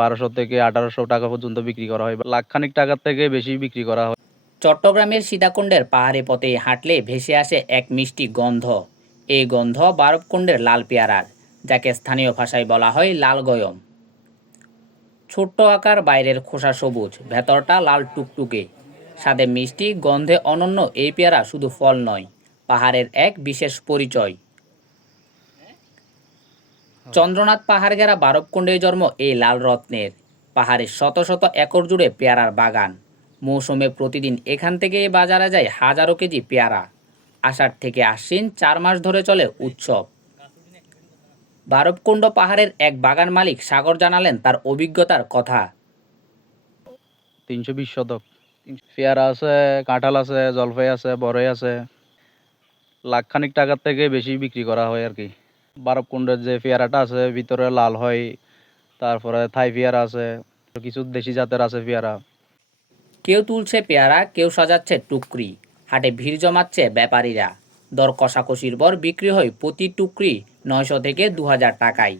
বারোশো থেকে আঠারোশো টাকা পর্যন্ত বিক্রি করা হয় লাখখানিক টাকার থেকে বেশি বিক্রি করা হয়। চট্টগ্রামের সীতাকুণ্ডের পাহাড়ে পথে হাঁটলে ভেসে আসে এক মিষ্টি গন্ধ। এই গন্ধ বারবকুণ্ডের লাল পেয়ারার, যাকে স্থানীয় ভাষায় বলা হয় লাল গয়ম ছোট্ট আকার, বাইরের খোসা সবুজ, ভেতরটা লাল টুকটুকে। স্বাদে মিষ্টি, গন্ধে অনন্য এই পেয়ারা শুধু ফল নয়, পাহাড়ের এক বিশেষ পরিচয়। চন্দ্রনাথ পাহাড় ঘেরা বারবকুণ্ডে জন্ম এই লাল রত্নের। পাহাড়ের শত শত একর জুড়ে পেয়ারার বাগান। মৌসুমে প্রতিদিন এখান থেকে বাজারে যায় হাজারো কেজি পেয়ারা। আষাঢ় থেকে আশ্বিন চার মাস ধরে চলে উৎসব। বারবকুণ্ড পাহাড়ের এক বাগান মালিক সাগর জানালেন তার অভিজ্ঞতার কথা। তিনশো বিশ শতক। পেয়ারা আছে, কাঁঠাল আছে জলপাই আছে বড়ই আছে। লাখখানিক টাকার থেকে বেশি বিক্রি করা হয় আর কি। বারবকুণ্ডের যে পেয়ারাটা আছে ভিতরে লাল হয় তারপরে থাই পেয়ারা আছে কিছু দেশি জাতের আছে পেয়ারা। কেউ তুলছে পেয়ারা কেউ সাজাচ্ছে টুকরি হাটে ভিড় জমাচ্ছে ব্যাপারীরা। দর কষাকষির পর বিক্রি হয় প্রতি টুকরি নয়শো থেকে দু হাজার টাকায়।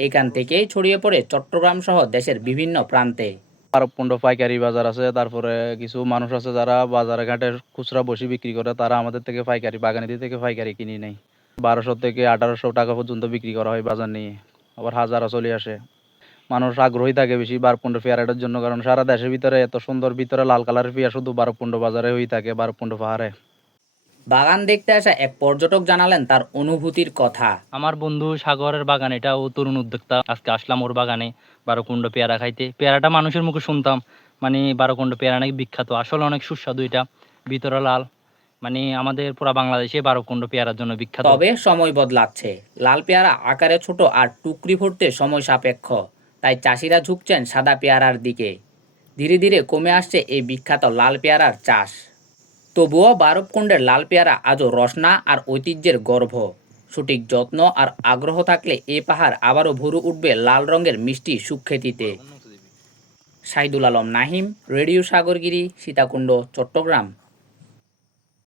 এখান থেকেই ছড়িয়ে পড়ে চট্টগ্রাম সহ দেশের বিভিন্ন প্রান্তে। বারবকুণ্ড পাইকারি বাজার আছে তারপরে কিছু মানুষ আছে যারা বাজারে ঘাটে খুচরা বসে বিক্রি করে তারা আমাদের থেকে পাইকারি বাগানিদের থেকে পাইকারি কিনে নেয়। বারোশো থেকে আঠারোশো টাকা পর্যন্ত বিক্রি করা হয় বাজার নিয়ে। আবার হাজারও চলে আসে। মানুষ আগ্রহী থাকে বেশি বারপুণ্ড পেয়ারাটার জন্য কারণ সারা দেশের ভিতরে এত সুন্দর ভিতরে লাল কালারের পেয়ারা শুধু বারপুণ্ড বাজারে হয়ে থাকে বারপুণ্ড পাহাড়ে। বাগান দেখতে আসা এক পর্যটক জানালেন তার অনুভূতির কথা। আমার বন্ধু সাগরের বাগান এটা ও তরুণ উদ্যোক্তা। আজকে আসলাম ওর বাগানে বারোকুণ্ড পেয়ারা খাইতে। পেয়ারাটা মানুষের মুখে শুনতাম। মানে বারোকুণ্ড পেয়ারা নাকি বিখ্যাত আসলে অনেক সুস্বাদু এটা। ভিতরে লাল মানে আমাদের পুরা বাংলাদেশে বারোকুণ্ড পেয়ারার জন্য বিখ্যাত। তবে সময় বদলাচ্ছে। লাল পেয়ারা আকারে ছোট আর টুকরি ভরতে সময় সাপেক্ষ। তাই চাষিরা ঝুঁকছেন সাদা পেয়ারার দিকে। ধীরে ধীরে কমে আসছে এই বিখ্যাত লাল পেয়ারার চাষ। তবুও বারবকুণ্ডের লাল পেয়ারা আজও রসনা আর ঐতিহ্যের গর্ভ। সঠিক যত্ন আর আগ্রহ থাকলে এ পাহাড় আবারও ভরে উঠবে লাল রঙের মিষ্টি সুখ্যাতিতে। শাহিদুল আলম নাহিম, রেডিও সাগরগিরি, সীতাকুণ্ড, চট্টগ্রাম।